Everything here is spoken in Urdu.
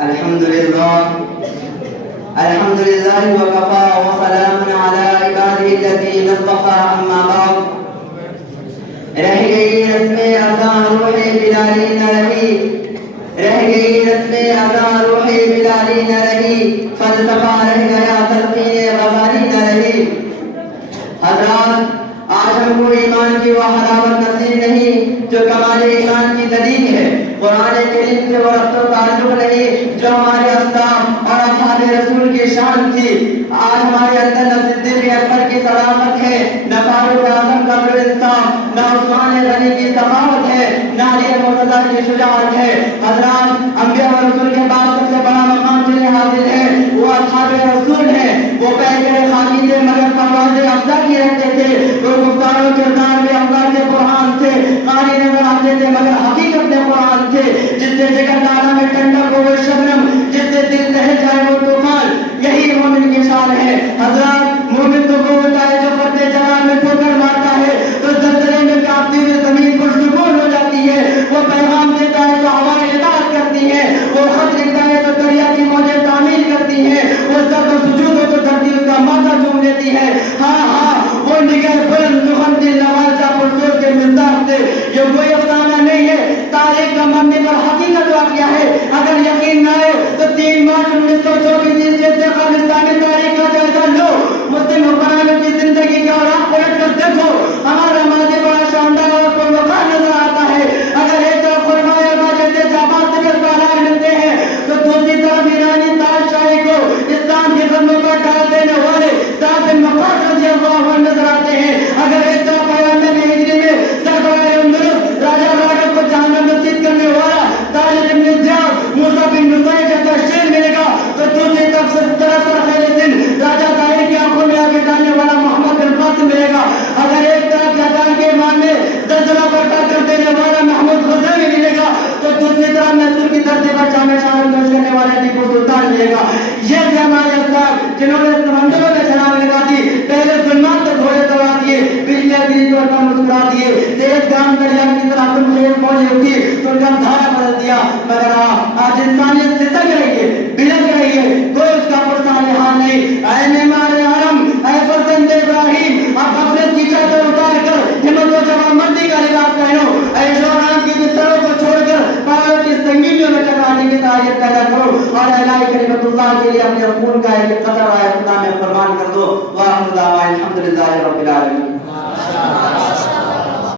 الحمد لله وكفى وسلام على عباده الذين اصطفى اما بعد رہ گئی رسم اذان روح بلالی نہ رہی رہ گئی رسم اذان روح بلالی نہ رہی فلسفہ رہ گیا تلقین غزالی نہ رہی حضرات آج ہم کو ایمان کی وہ حلاوت نصیب نہیں جو کمال ایمان کی دلیل ہے قرآن کریم سے وہ ربط و تعلق نہیں جو ہمارے اسلاف اور اصحاب رسول کی شان تھی آج ہمارے اندر نہ صدیق اکبر کی صداقت ہے نہ فاروق اعظم کا انصاف نہ عثمان غنی کی سخاوت ہے نہ علی مرتضیٰ کی شجاعت ہے حضرات انبیاء و رسول کے بعد سب سے بڑا مقام جنہیں حاصل ہے وہ اصحاب رسول ہیں وہ پیکر خاکی تھے مگر پرواز افضا کی رکھتے تھے وہ گفتار و کردار میں اللہ کے قرآن تھے قاری نظر آتے تھے مگر حقیقت میں قرآن تھے جس سے جگر دانا میں ٹھنڈک ہو وہ شبنم جس سے دل دہل جائے وہ طوفان یہی مومن کی شان ہے حضرات مومن تو وہ ہوتا ہے جو فرد جلال میں ٹھوکر مارتا ہے تو زلزلے میں کانپتی ہوئی زمین پرسکون ہو جاتی ہے وہ پیغام دیتا ہے تو ہوائیں اطاعت کرتی ہیں وہ خط لکھتا ہے تو دریا کی موجیں تعمیر کرتی ہیں وہ سر و سجود ہو تو دھرتی اس کا ماتھا چوم لیتی ہے ہاں وہ نگہ بلند دخن دل نوازا پرسور کے مزدار تھے یہ کوئی افسانہ نہیں ہے تاریخ کا مرنے پر حقیقت واقعہ ہے اگر یقین نہ آئے تو 3 مارچ 1924 سے افغانستانی تاریخ کا جائزہ لو مسلم حکمرانوں کی زندگی کا راہ پلٹ کر دیکھو ہمارا ماضی بڑا شاندار اور پروقار نظر آتا ہے اگر ایک طرف خلفائے اربعہ جیسے جاباز سالار ملتے ہیں تو دوسری طرف ایرانی تاج شاہی کو اسلام کے قدموں پر ڈال دینے والے سعد بن وقاص رضی اللہ عنہ نظر آتے ہیں اگر ایک طرف پیغمبر ہجری میں سربراہ اندلس راجہ راغب کو جہنم نصیب کرنے والا طارق بن زیاد موسیٰ بن نصیر جیسا شیر ملے گا تو دوسری طرف سراسر خیر سن راجہ طاہر کی آنکھوں میں آگے ڈالنے والا محمد بن قاسم ملے گا اگر ایک طرف جہان کے ایمان میں زلزلہ برپا کر دینے والا محمود غزنوی ملے گا تو دوسری طرف میسور کی دھرتی پر جامع شہر میں کرنے والے ٹیپو سلطان ملے گا یہ تھے ہمارے اسلاف جنہوں نے سمندروں میں چھلانگ لگا دی پہلے ظلمات سے گھوڑے دوڑا دیے بجلیاں گری تو ان مسکرا دیے تیز گام دریا کی طرح تم خیز موجی اٹھی تو ان کا دھارا بدل دیا مگر آج انسانیت سے تک رہی ہے بلک رہی ہے کوئی اس کا پرسان حال نہیں اے معمار حرم اے فرزند ابراہیم آپ غفلت کی چادر اتار کر ہمت و جوان مردی کا لباس پہنو اے شوہران کی بستروں کو چھوڑ کر پہاڑوں کی سنگینیوں میں ٹکرانے کی صلاحیت پیدا کرو اور الہی کلمت اللہ کے لیے اپنے خون کا ایک قطرہ آئے خدا میں فرمان کر دو واخر دعوانا الحمدللہ رب العالمین